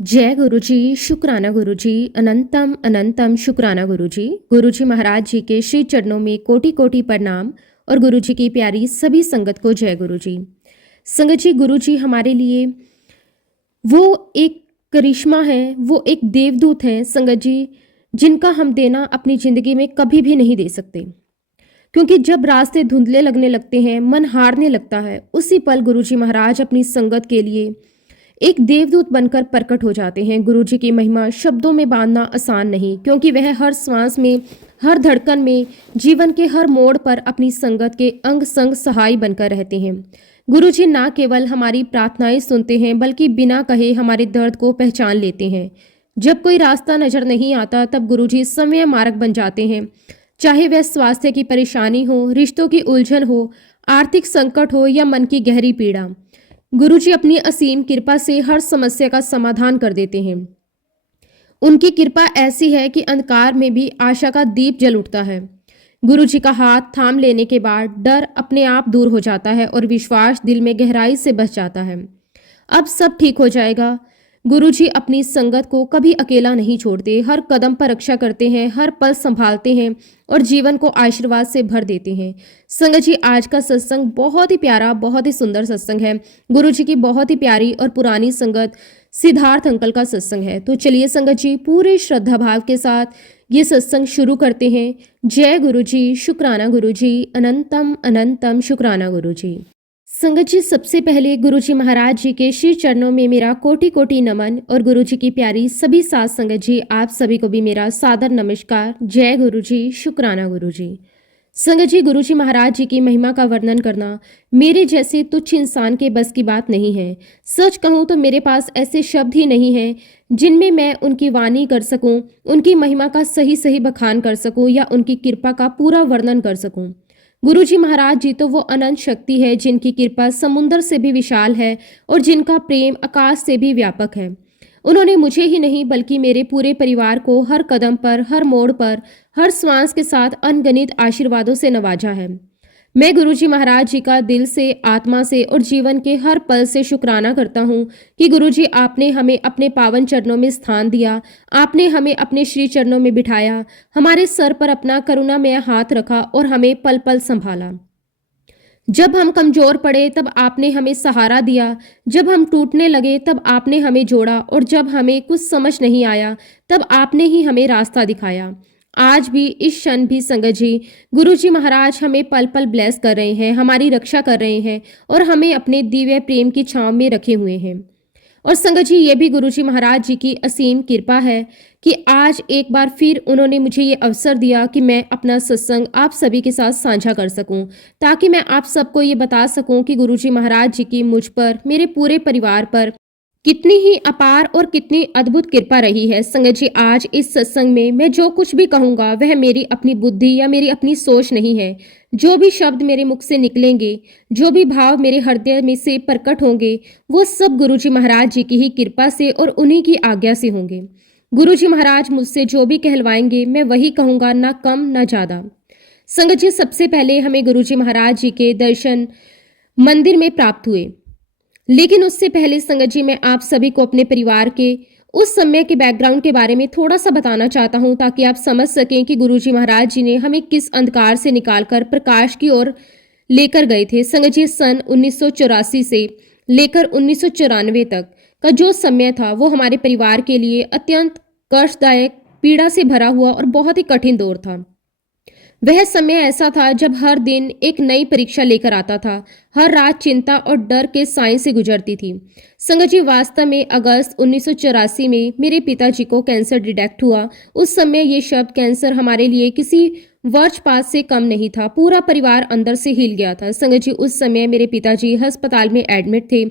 जय गुरु जी, शुक्राना गुरु जी, अनंतम अनंतम शुक्राना गुरु जी। गुरु जी महाराज जी के श्री चरणों में कोटि कोटि प्रणाम और गुरु जी की प्यारी सभी संगत को जय गुरु जी। संगत जी, गुरु जी हमारे लिए वो एक करिश्मा है, वो एक देवदूत है संगत जी, जिनका हम देना अपनी ज़िंदगी में कभी भी नहीं दे सकते। क्योंकि जब रास्ते धुंधले लगने लगते हैं, मन हारने लगता है, उसी पल गुरु जी महाराज अपनी संगत के लिए एक देवदूत बनकर प्रकट हो जाते हैं। गुरु जी की महिमा शब्दों में बांधना आसान नहीं, क्योंकि वह हर श्वास में, हर धड़कन में, जीवन के हर मोड़ पर अपनी संगत के अंग संग सहाय बनकर रहते हैं। गुरु जी ना केवल हमारी प्रार्थनाएं सुनते हैं, बल्कि बिना कहे हमारे दर्द को पहचान लेते हैं। जब कोई रास्ता नजर नहीं आता, तब गुरु जी समय मार्ग बन जाते हैं। चाहे वह स्वास्थ्य की परेशानी हो, रिश्तों की उलझन हो, आर्थिक संकट हो या मन की गहरी पीड़ा, गुरुजी अपनी असीम कृपा से हर समस्या का समाधान कर देते हैं। उनकी कृपा ऐसी है कि अंधकार में भी आशा का दीप जल उठता है। गुरुजी का हाथ थाम लेने के बाद डर अपने आप दूर हो जाता है और विश्वास दिल में गहराई से बस जाता है। अब सब ठीक हो जाएगा। गुरुजी अपनी संगत को कभी अकेला नहीं छोड़ते, हर कदम पर रक्षा करते हैं, हर पल संभालते हैं और जीवन को आशीर्वाद से भर देते हैं। संगत जी, आज का सत्संग बहुत ही प्यारा, बहुत ही सुंदर सत्संग है। गुरुजी की बहुत ही प्यारी और पुरानी संगत सिद्धार्थ अंकल का सत्संग है। तो चलिए संगत जी, पूरे श्रद्धा भाव के साथ ये सत्संग शुरू करते हैं। जय गुरु जी, शुक्राना गुरु जी, अनंतम अनंतम शुक्राना गुरु जी। संगत जी, सबसे पहले गुरु जी महाराज जी के श्री चरणों में मेरा कोटि कोटि नमन और गुरु जी की प्यारी सभी साथ संगत जी, आप सभी को भी मेरा सादर नमस्कार। जय गुरु जी, शुक्राना गुरु जी। संगत जी, गुरु जी महाराज जी की महिमा का वर्णन करना मेरे जैसे तुच्छ इंसान के बस की बात नहीं है। सच कहूँ तो मेरे पास ऐसे शब्द ही नहीं हैं जिनमें मैं उनकी वाणी कर सकूं, उनकी महिमा का सही सही बखान कर सकूं या उनकी कृपा का पूरा वर्णन कर सकूं। गुरु जी महाराज जी तो वो अनंत शक्ति है, जिनकी कृपा समुद्र से भी विशाल है और जिनका प्रेम आकाश से भी व्यापक है। उन्होंने मुझे ही नहीं बल्कि मेरे पूरे परिवार को हर कदम पर, हर मोड़ पर, हर श्वास के साथ अनगिनत आशीर्वादों से नवाजा है। मैं गुरु जी महाराज जी का दिल से, आत्मा से और जीवन के हर पल से शुक्राना करता हूँ कि गुरु जी आपने हमें अपने पावन चरणों में स्थान दिया, आपने हमें अपने श्री चरणों में बिठाया, हमारे सर पर अपना करुणामय हाथ रखा और हमें पल पल संभाला। जब हम कमजोर पड़े तब आपने हमें सहारा दिया, जब हम टूटने लगे तब आपने हमें जोड़ा और जब हमें कुछ समझ नहीं आया तब आपने ही हमें रास्ता दिखाया। आज भी, इस क्षण भी संगत जी, गुरु जी महाराज हमें पल पल ब्लेस कर रहे हैं, हमारी रक्षा कर रहे हैं और हमें अपने दिव्य प्रेम की छांव में रखे हुए हैं। और संगत जी, ये भी गुरु जी महाराज जी की असीम कृपा है कि आज एक बार फिर उन्होंने मुझे ये अवसर दिया कि मैं अपना सत्संग आप सभी के साथ साझा कर सकूं, ताकि मैं आप सबको ये बता सकूं कि गुरु जी महाराज जी की मुझ पर, मेरे पूरे परिवार पर कितनी ही अपार और कितनी अद्भुत कृपा रही है। संगत जी, आज इस सत्संग में मैं जो कुछ भी कहूँगा वह मेरी अपनी बुद्धि या मेरी अपनी सोच नहीं है। जो भी शब्द मेरे मुख से निकलेंगे, जो भी भाव मेरे हृदय में से प्रकट होंगे, वो सब गुरु जी महाराज जी की ही कृपा से और उन्हीं की आज्ञा से होंगे। गुरु जी महाराज मुझसे जो भी कहलवाएंगे मैं वही कहूँगा, ना कम ना ज़्यादा। संगत जी, सबसे पहले हमें गुरु जी महाराज जी के दर्शन मंदिर में प्राप्त हुए, लेकिन उससे पहले संगत जी, मैं आप सभी को अपने परिवार के उस समय के बैकग्राउंड के बारे में थोड़ा सा बताना चाहता हूं, ताकि आप समझ सकें कि गुरु जी महाराज जी ने हमें किस अंधकार से निकालकर प्रकाश की ओर लेकर गए थे। संगत जी, सन 1984 से लेकर 1994 तक का जो समय था वो हमारे परिवार के लिए अत्यंत कष्टदायक, पीड़ा से भरा हुआ और बहुत ही कठिन दौर था। वह समय ऐसा था जब हर दिन एक नई परीक्षा लेकर आता था, हर रात चिंता और डर के साए से गुजरती थी। संगत जी, वास्तव में अगस्त 1984 में मेरे पिताजी को कैंसर डिटेक्ट हुआ। उस समय ये शब्द कैंसर हमारे लिए किसी वज्रपात से कम नहीं था। पूरा परिवार अंदर से हिल गया था। संगत जी, उस समय मेरे पिताजी अस्पताल में एडमिट थे।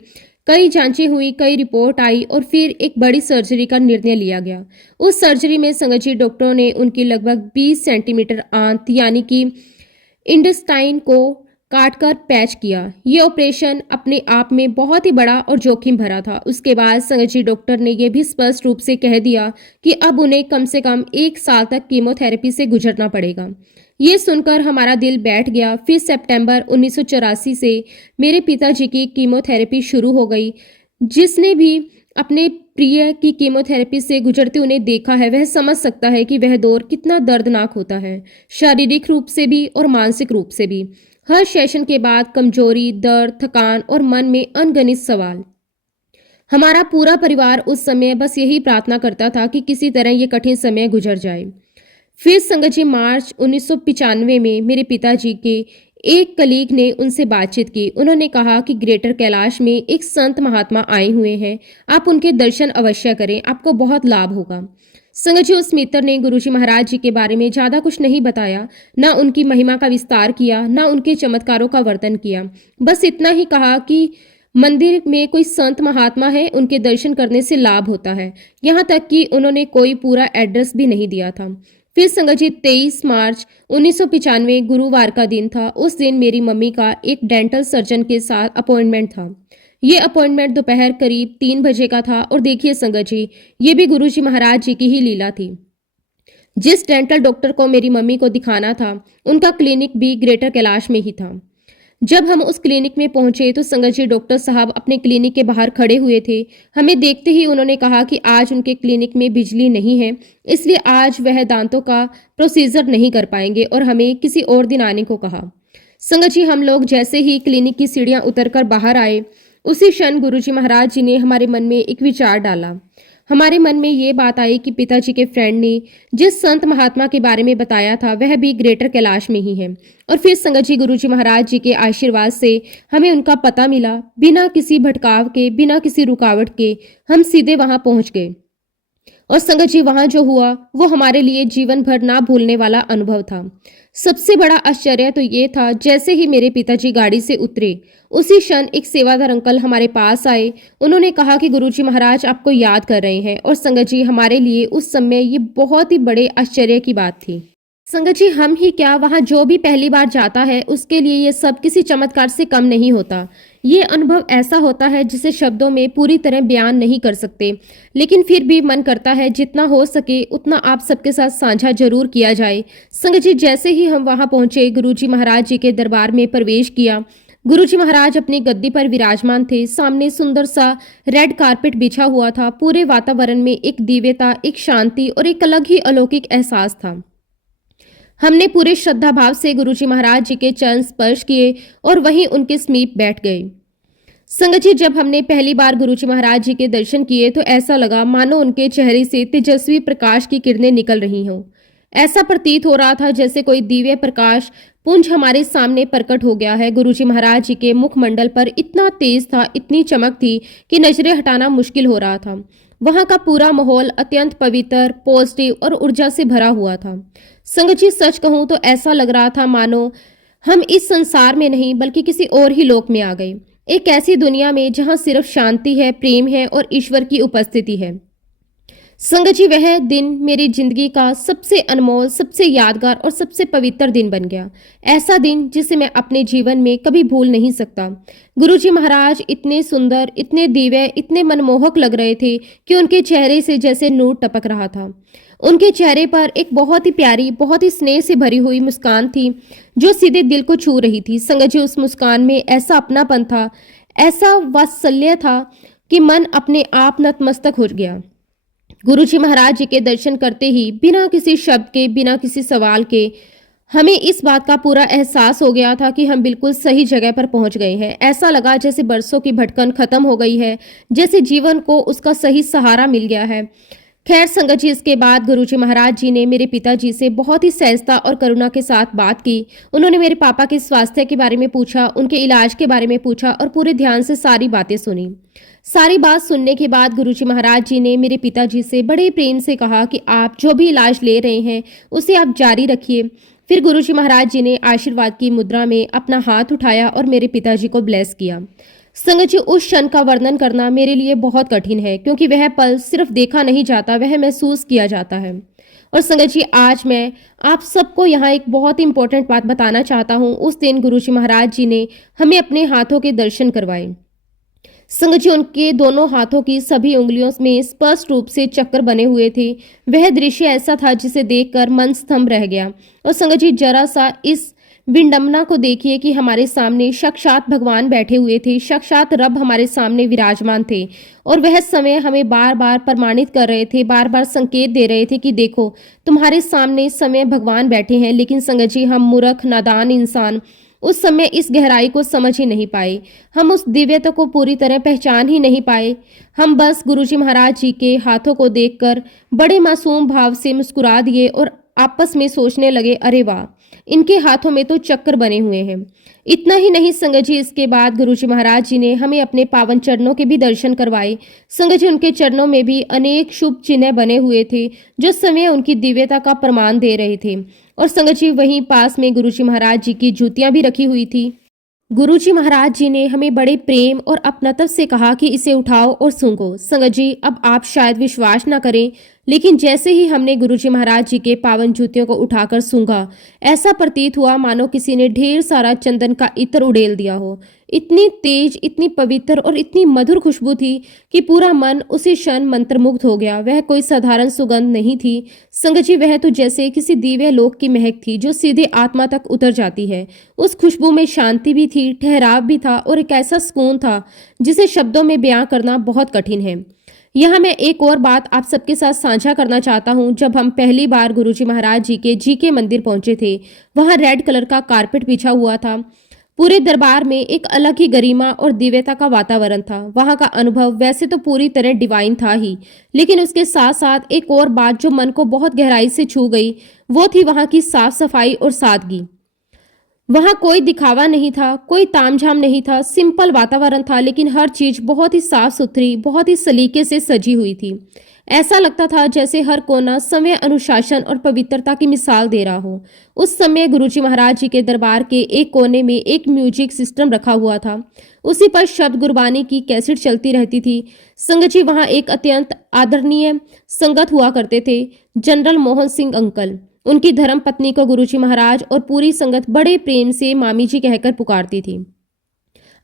कई जांचें हुई, कई रिपोर्ट आई और फिर एक बड़ी सर्जरी का निर्णय लिया गया। उस सर्जरी में संगत जी, डॉक्टरों ने उनकी लगभग 20 सेंटीमीटर आंत यानी कि इंटेस्टाइन को काटकर पैच किया। ये ऑपरेशन अपने आप में बहुत ही बड़ा और जोखिम भरा था। उसके बाद संगत जी, डॉक्टर ने यह भी स्पष्ट रूप से कह दिया कि अब उन्हें कम से कम 1 साल तक कीमोथेरेपी से गुजरना पड़ेगा। ये सुनकर हमारा दिल बैठ गया। फिर सितंबर 1984 से मेरे पिताजी की कीमोथेरेपी शुरू हो गई, जिसने भी अपने प्रिय की कीमोथेरेपी से गुजरते उन्हें देखा है, वह समझ सकता है कि वह दौर कितना दर्दनाक होता है, शारीरिक रूप से भी और मानसिक रूप से भी। हर सेशन के बाद कमजोरी, दर्द, थकान और मन में अनगिनत सवाल। हमारा पूरा परिवार उस समय बस यही प्रार्थना करता था कि किसी तरह ये कठिन समय गुजर जाए। फिर संगत जी, मार्च 1995 में मेरे पिताजी के एक कलीग ने उनसे बातचीत की। उन्होंने कहा कि ग्रेटर कैलाश में एक संत महात्मा आए हुए हैं, आप उनके दर्शन अवश्य करें, आपको बहुत लाभ होगा। संगत जी, उस मित्र ने गुरुजी महाराज जी के बारे में ज्यादा कुछ नहीं बताया, ना उनकी महिमा का विस्तार किया, ना उनके चमत्कारों का वर्णन किया। बस इतना ही कहा कि मंदिर में कोई संत महात्मा है, उनके दर्शन करने से लाभ होता है। यहाँ तक कि उन्होंने कोई पूरा एड्रेस भी नहीं दिया था। फिर संगत जी, 23 मार्च 1995 गुरुवार का दिन था। उस दिन मेरी मम्मी का एक डेंटल सर्जन के साथ अपॉइंटमेंट था। ये अपॉइंटमेंट दोपहर करीब 3 बजे का था। और देखिए संगत जी, ये भी गुरुजी महाराज जी की ही लीला थी। जिस डेंटल डॉक्टर को मेरी मम्मी को दिखाना था, उनका क्लिनिक भी ग्रेटर कैलाश में ही था। जब हम उस क्लिनिक में पहुंचे तो संगत जी, डॉक्टर साहब अपने क्लिनिक के बाहर खड़े हुए थे। हमें देखते ही उन्होंने कहा कि आज उनके क्लिनिक में बिजली नहीं है, इसलिए आज वह दांतों का प्रोसीजर नहीं कर पाएंगे और हमें किसी और दिन आने को कहा। संगत जी, हम लोग जैसे ही क्लिनिक की सीढ़ियां उतरकर बाहर आए, उसी क्षण गुरुजी महाराज जी ने हमारे मन में एक विचार डाला। हमारे मन में ये बात आई कि पिताजी के फ्रेंड ने जिस संत महात्मा के बारे में बताया था, वह भी ग्रेटर कैलाश में ही है। और फिर संगत जी, गुरुजी महाराज जी के आशीर्वाद से हमें उनका पता मिला। बिना किसी भटकाव के, बिना किसी रुकावट के हम सीधे वहां पहुंच गए। और संगत जी, वहां जो हुआ वो हमारे लिए जीवन भर ना भूलने वाला अनुभव था। सबसे बड़ा आश्चर्य तो ये था, जैसे ही मेरे पिताजी गाड़ी से उतरे, उसी क्षण एक सेवादार अंकल हमारे पास आए। उन्होंने कहा कि गुरुजी महाराज आपको याद कर रहे हैं। और संगत जी, हमारे लिए उस समय ये बहुत ही बड़े आश्चर्य की बात थी। संगत जी, हम ही क्या, वहां जो भी पहली बार जाता है उसके लिए ये सब किसी चमत्कार से कम नहीं होता। ये अनुभव ऐसा होता है जिसे शब्दों में पूरी तरह बयान नहीं कर सकते, लेकिन फिर भी मन करता है जितना हो सके उतना आप सबके साथ साझा जरूर किया जाए। संगत जी, जैसे ही हम वहां पहुंचे, गुरुजी महाराज जी के दरबार में प्रवेश किया। गुरुजी महाराज अपनी गद्दी पर विराजमान थे। सामने सुंदर सा रेड कारपेट बिछा हुआ था। पूरे वातावरण में एक दिव्यता, एक शांति और एक अलग ही अलौकिक एहसास था। हमने पूरे श्रद्धा भाव से गुरुजी महाराज जी के चरण स्पर्श किए और वहीं उनके समीप बैठ गए। संगत जी, जब हमने पहली बार गुरुजी महाराज जी के दर्शन किए तो ऐसा लगा मानो उनके चेहरे से तेजस्वी प्रकाश की किरणें निकल रही हों। ऐसा प्रतीत हो रहा था जैसे कोई दिव्य प्रकाश पुंज हमारे सामने प्रकट हो गया है। गुरुजी महाराज जी के मुखमंडल पर इतना तेज था, इतनी चमक थी कि नजरें हटाना मुश्किल हो रहा था। वहां का पूरा माहौल अत्यंत पवित्र, पॉजिटिव और ऊर्जा से भरा हुआ था। संगत जी, सच कहूं तो ऐसा लग रहा था मानो हम इस संसार में नहीं बल्कि किसी और ही लोक में आ गए। एक ऐसी दुनिया में जहां सिर्फ शांति है, प्रेम है और ईश्वर की उपस्थिति है। संगत जी, वह दिन मेरी जिंदगी का सबसे अनमोल, सबसे यादगार और सबसे पवित्र दिन बन गया। ऐसा दिन जिसे मैं अपने जीवन में कभी भूल नहीं सकता। गुरुजी महाराज इतने सुंदर, इतने दिव्य, इतने मनमोहक लग रहे थे कि उनके चेहरे से जैसे नूर टपक रहा था। उनके चेहरे पर एक बहुत ही प्यारी, बहुत ही स्नेह से भरी हुई मुस्कान थी जो सीधे दिल को छू रही थी। संगत जी, उस मुस्कान में ऐसा अपनापन था, ऐसा वात्सल्य था कि मन अपने आप नतमस्तक हो गया। गुरुजी महाराज जी के दर्शन करते ही बिना किसी शब्द के, बिना किसी सवाल के, हमें इस बात का पूरा एहसास हो गया था कि हम बिल्कुल सही जगह पर पहुंच गए हैं। ऐसा लगा जैसे बरसों की भटकन खत्म हो गई है, जैसे जीवन को उसका सही सहारा मिल गया है। खैर संगत जी, इसके बाद गुरुजी महाराज जी ने मेरे पिताजी से बहुत ही सहजता और करुणा के साथ बात की। उन्होंने मेरे पापा के स्वास्थ्य के बारे में पूछा, उनके इलाज के बारे में पूछा और पूरे ध्यान से सारी बातें सुनी। सारी बात सुनने के बाद गुरुजी महाराज जी ने मेरे पिताजी से बड़े प्रेम से कहा कि आप जो भी इलाज ले रहे हैं उसे आप जारी रखिए। फिर गुरुजी महाराज जी ने आशीर्वाद की मुद्रा में अपना हाथ उठाया और मेरे पिताजी को ब्लेस किया। संगत जी, उस क्षण का वर्णन करना मेरे लिए बहुत कठिन है, क्योंकि वह पल सिर्फ देखा नहीं जाता, वह महसूस किया जाता है। और संगत जी, आज मैं आप सबको यहाँ एक बहुत ही इंपॉर्टेंट बात बताना चाहता हूँ। उस दिन गुरुजी महाराज जी ने हमें अपने हाथों के दर्शन करवाए। संगत जी, उनके दोनों हाथों की सभी उंगलियों में स्पष्ट रूप से चक्कर बने हुए थे। वह दृश्य ऐसा था जिसे देखकर मन स्तंभ रह गया। और संगत जी, जरा सा इस विडंबना को देखिए कि हमारे सामने साक्षात भगवान बैठे हुए थे, साक्षात रब हमारे सामने विराजमान थे और वह समय हमें बार बार प्रमाणित कर रहे थे, बार बार संकेत दे रहे थे कि देखो तुम्हारे सामने समय भगवान बैठे हैं। लेकिन संगत जी, हम मूर्ख नादान इंसान उस समय इस गहराई को समझ ही नहीं पाए, हम उस दिव्यता को पूरी तरह पहचान ही नहीं पाए। हम बस गुरुजी महाराज जी के हाथों को देखकर बड़े मासूम भाव से मुस्कुरा दिए और आपस में सोचने लगे, अरे वाह, इनके हाथों में तो चक्कर बने हुए हैं। इतना ही नहीं संगत जी, इसके बाद गुरुजी महाराज जी ने हमें अपने पावन चरणों के भी दर्शन करवाए। संगत जी, उनके चरणों में भी अनेक शुभ चिन्ह बने हुए थे जो समय उनकी दिव्यता का प्रमाण दे रहे थे। और संगत जी, वहीं पास में गुरुजी महाराज जी की जूतियां भी रखी हुई थी। गुरुजी महाराज जी ने हमें बड़े प्रेम और अपनत्व से कहा कि इसे उठाओ और सूंघो। संगत जी, अब आप शायद विश्वास न करें, लेकिन जैसे ही हमने गुरुजी महाराज जी के पावन जूतियों को उठाकर सूंघा, ऐसा प्रतीत हुआ मानो किसी ने ढेर सारा चंदन का इत्र उड़ेल दिया हो। इतनी तेज, इतनी पवित्र और इतनी मधुर खुशबू थी कि पूरा मन उसी क्षण मंत्रमुग्ध हो गया। वह कोई साधारण सुगंध नहीं थी संगत जी, वह तो जैसे किसी दिव्य लोक की महक थी जो सीधे आत्मा तक उतर जाती है। उस खुशबू में शांति भी थी, ठहराव भी था और एक ऐसा सुकून था जिसे शब्दों में बयां करना बहुत कठिन है। यहाँ मैं एक और बात आप सबके साथ साझा करना चाहता हूँ। जब हम पहली बार गुरुजी महाराज जी के जीके मंदिर पहुंचे थे, वहाँ रेड कलर का कारपेट बिछा हुआ था। पूरे दरबार में एक अलग ही गरिमा और दिव्यता का वातावरण था। वहाँ का अनुभव वैसे तो पूरी तरह डिवाइन था ही, लेकिन उसके साथ साथ एक और बात जो मन को बहुत गहराई से छू गई, वो थी वहाँ की साफ सफाई और सादगी। वहां कोई दिखावा नहीं था, कोई तामझाम नहीं था, सिंपल वातावरण था, लेकिन हर चीज बहुत ही साफ सुथरी, बहुत ही सलीके से सजी हुई थी। ऐसा लगता था जैसे हर कोना समय, अनुशासन और पवित्रता की मिसाल दे रहा हो। उस समय गुरुजी महाराज जी के दरबार के एक कोने में एक म्यूजिक सिस्टम रखा हुआ था। उसी पर शब्द गुरबानी की कैसेट चलती रहती थी। संगत जी, वहां एक अत्यंत आदरणीय संगत हुआ करते थे, जनरल मोहन सिंह अंकल। उनकी धर्म पत्नी को गुरुजी महाराज और पूरी संगत बड़े प्रेम से मामी जी कहकर पुकारती थी।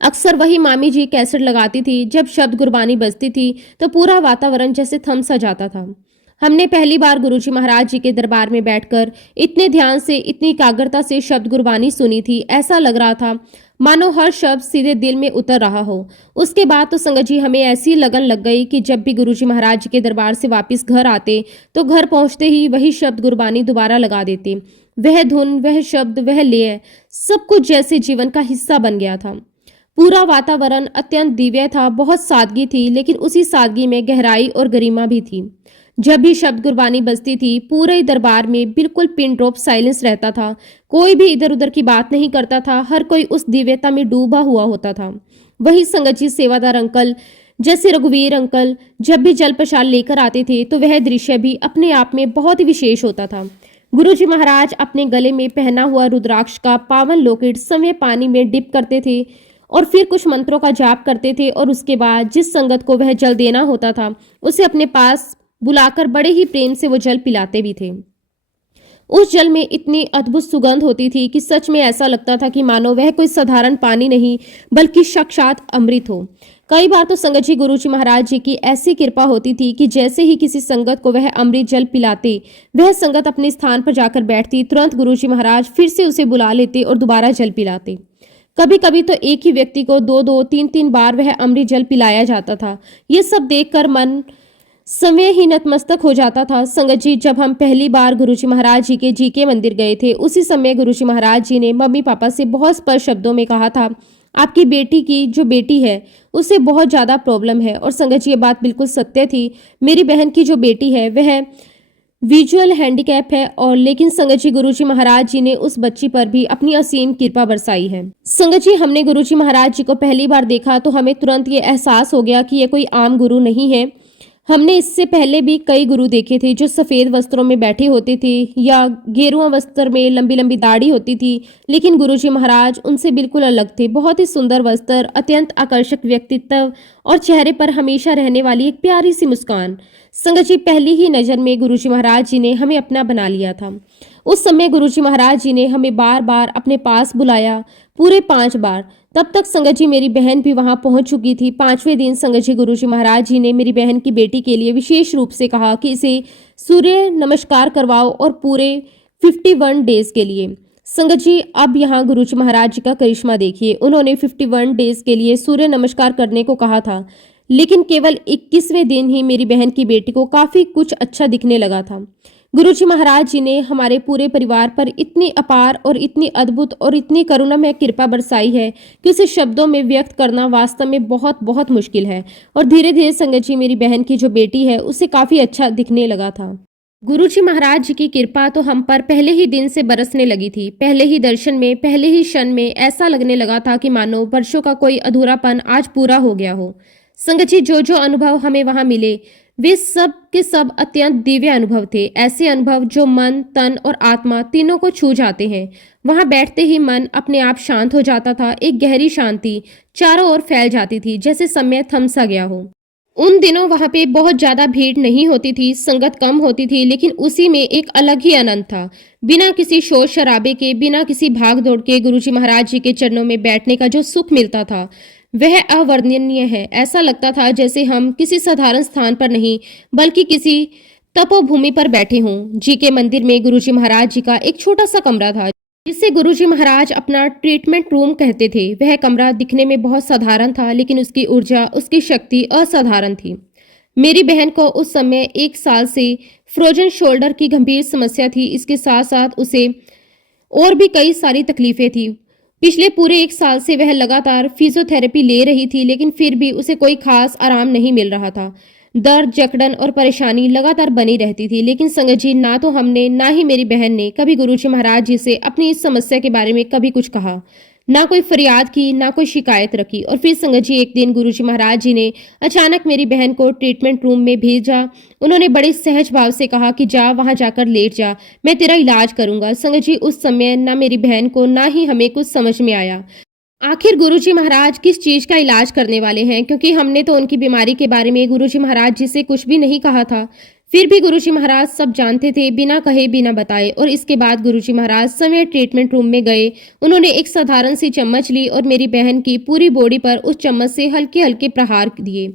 अक्सर वही मामी जी कैसेट लगाती थी। जब शब्द गुरबानी बजती थी तो पूरा वातावरण जैसे थम सा जाता था। हमने पहली बार गुरुजी महाराज जी के दरबार में बैठकर इतने ध्यान से, इतनी एकाग्रता से शब्द गुरबानी सुनी थी। ऐसा लग रहा था मानो हर शब्द सीधे दिल में उतर रहा हो। उसके बाद तो संगत जी, हमें ऐसी लगन लग गई कि जब भी गुरुजी महाराज जी के दरबार से वापस घर आते तो घर पहुंचते ही वही शब्द गुरबानी दोबारा लगा देते। वह धुन, वह शब्द, वह लय, सब कुछ जैसे जीवन का हिस्सा बन गया था। पूरा वातावरण अत्यंत दिव्य था, बहुत सादगी थी, लेकिन उसी सादगी में गहराई और गरिमा भी थी। जब भी शब्द गुरबानी बजती थी, पूरे दरबार में बिल्कुल पिन ड्रॉप साइलेंस रहता था। कोई भी इधर उधर की बात नहीं करता था, हर कोई उस दिव्यता में डूबा हुआ होता था। वही संगत जी, सेवादार अंकल जैसे रघुवीर अंकल जब भी जल प्रसाद लेकर आते थे तो वह दृश्य भी अपने आप में बहुत ही विशेष होता था। गुरुजी महाराज अपने गले में पहना हुआ रुद्राक्ष का पावन लॉकेट समय पानी में डिप करते थे और फिर कुछ मंत्रों का जाप करते थे और उसके बाद जिस संगत को वह जल देना होता था उसे अपने पास बुलाकर बड़े ही प्रेम से वो जल पिलाते भी थे। उस जल में इतनी अद्भुत सुगंध होती थी कि सच में ऐसा लगता था कि मानो वह कोई साधारण पानी नहीं बल्कि साक्षात अमृत हो। कई बार तो संगत जी, गुरुजी महाराज जी की ऐसी कृपा होती थी कि जैसे ही किसी संगत को वह अमृत जल पिलाते, वह संगत अपने स्थान पर जाकर बैठती, तुरंत गुरुजी महाराज फिर से उसे बुला लेते और दोबारा जल पिलाते। कभी कभी तो एक ही व्यक्ति को 2-2, 3-3 बार वह अमृत जल पिलाया जाता था। ये सब देखकर मन समय ही नतमस्तक हो जाता था। संगत जी, जब हम पहली बार गुरुजी महाराज जी के जीके मंदिर गए थे, उसी समय गुरुजी महाराज जी ने मम्मी पापा से बहुत स्पष्ट शब्दों में कहा था, आपकी बेटी की जो बेटी है उसे बहुत ज्यादा प्रॉब्लम है। और संगत जी, ये बात बिल्कुल सत्य थी। मेरी बहन की जो बेटी है वह विजुअल हैंडीकैप है और लेकिन संगत जी, गुरुजी महाराज जी ने उस बच्ची पर भी अपनी असीम कृपा बरसाई है। संगत जी, हमने गुरुजी महाराज जी को पहली बार देखा तो हमें तुरंत ये एहसास हो गया कि ये कोई आम गुरु नहीं है। हमने इससे पहले भी कई गुरु देखे थे जो सफेद वस्त्रों में बैठे होते थे या गेरुआ वस्त्र में, लंबी लंबी दाढ़ी होती थी, लेकिन गुरुजी महाराज उनसे बिल्कुल अलग थे। बहुत ही सुंदर वस्त्र, अत्यंत आकर्षक व्यक्तित्व और चेहरे पर हमेशा रहने वाली एक प्यारी सी मुस्कान। संगत जी, पहली ही नजर में गुरुजी महाराज जी ने हमें अपना बना लिया था। उस समय गुरुजी महाराज जी ने हमें बार बार अपने पास बुलाया, पूरे 5 बार। तब तक संगत जी, मेरी बहन भी वहां पहुंच चुकी थी। 5वें दिन संगत जी, गुरुजी महाराज जी ने मेरी बहन की बेटी के लिए विशेष रूप से कहा कि इसे सूर्य नमस्कार करवाओ और पूरे 51 डेज के लिए। संगत जी, अब यहाँ गुरुजी महाराज जी का करिश्मा देखिए। उन्होंने 51 डेज के लिए सूर्य नमस्कार करने को कहा था, लेकिन केवल 21वें दिन ही मेरी बहन की बेटी को काफी कुछ अच्छा दिखने लगा था। गुरुजी महाराज जी ने हमारे पूरे परिवार पर इतनी अपार और इतनी अद्भुत और इतनी करुणामय कृपा बरसाई है कि उसे शब्दों में व्यक्त करना वास्तव में बहुत बहुत मुश्किल है। और धीरे धीरे संगत जी, मेरी बहन की जो बेटी है उसे काफी अच्छा दिखने लगा था। गुरुजी महाराज जी की कृपा तो हम पर पहले ही दिन से बरसने लगी थी। पहले ही दर्शन में, पहले ही क्षण में ऐसा लगने लगा था कि मानो वर्षों का कोई अधूरापन आज पूरा हो गया हो। संगत जी, जो जो अनुभव हमें वहां मिले वे सब के सब अत्यंत दिव्य अनुभव थे। ऐसे अनुभव जो मन, तन और आत्मा तीनों को छू जाते हैं। वहां बैठते ही मन अपने आप शांत हो जाता था। एक गहरी शांति चारों ओर फैल जाती थी, जैसे समय थम सा गया हो। उन दिनों वहां पे बहुत ज्यादा भीड़ नहीं होती थी, संगत कम होती थी, लेकिन उसी में एक अलग ही आनंद था। बिना किसी शोर शराबे के, बिना किसी भाग दौड़ के गुरुजी महाराज जी के चरणों में बैठने का जो सुख मिलता था वह अवर्णनीय है। ऐसा लगता था जैसे हम किसी साधारण स्थान पर नहीं बल्कि किसी तपोभूमि पर बैठे हों। जी के मंदिर में गुरुजी महाराज जी का एक छोटा सा कमरा था जिसे गुरुजी महाराज अपना ट्रीटमेंट रूम कहते थे। वह कमरा दिखने में बहुत साधारण था, लेकिन उसकी ऊर्जा, उसकी शक्ति असाधारण थी। मेरी बहन को उस समय 1 साल से फ्रोजन शोल्डर की गंभीर समस्या थी। इसके साथ साथ उसे और भी कई सारी तकलीफें थी। पिछले पूरे 1 साल से वह लगातार फिजियोथेरेपी ले रही थी, लेकिन फिर भी उसे कोई खास आराम नहीं मिल रहा था। दर्द, जकड़न और परेशानी लगातार बनी रहती थी। लेकिन संगत जी, ना तो हमने ना ही मेरी बहन ने कभी गुरुजी महाराज जी से अपनी इस समस्या के बारे में कभी कुछ कहा, ना कोई फरियाद की, ना कोई शिकायत रखी। और फिर संगत जी, एक दिन गुरुजी महाराज जी ने अचानक मेरी बहन को ट्रीटमेंट रूम में भेजा। उन्होंने बड़े सहज भाव से कहा कि जा, वहां जाकर लेट जा, मैं तेरा इलाज करूंगा। संगत जी, उस समय ना मेरी बहन को ना ही हमें कुछ समझ में आया आखिर गुरुजी महाराज किस चीज का इलाज करने वाले हैं, क्योंकि हमने तो उनकी बीमारी के बारे में गुरुजी महाराज जी से कुछ भी नहीं कहा था। फिर भी गुरुजी महाराज सब जानते थे, बिना कहे बिना बताए। और इसके बाद गुरुजी महाराज स्वयं ट्रीटमेंट रूम में गए। उन्होंने एक साधारण सी चम्मच ली और मेरी बहन की पूरी बॉडी पर उस चम्मच से हल्के हल्के प्रहार दिए।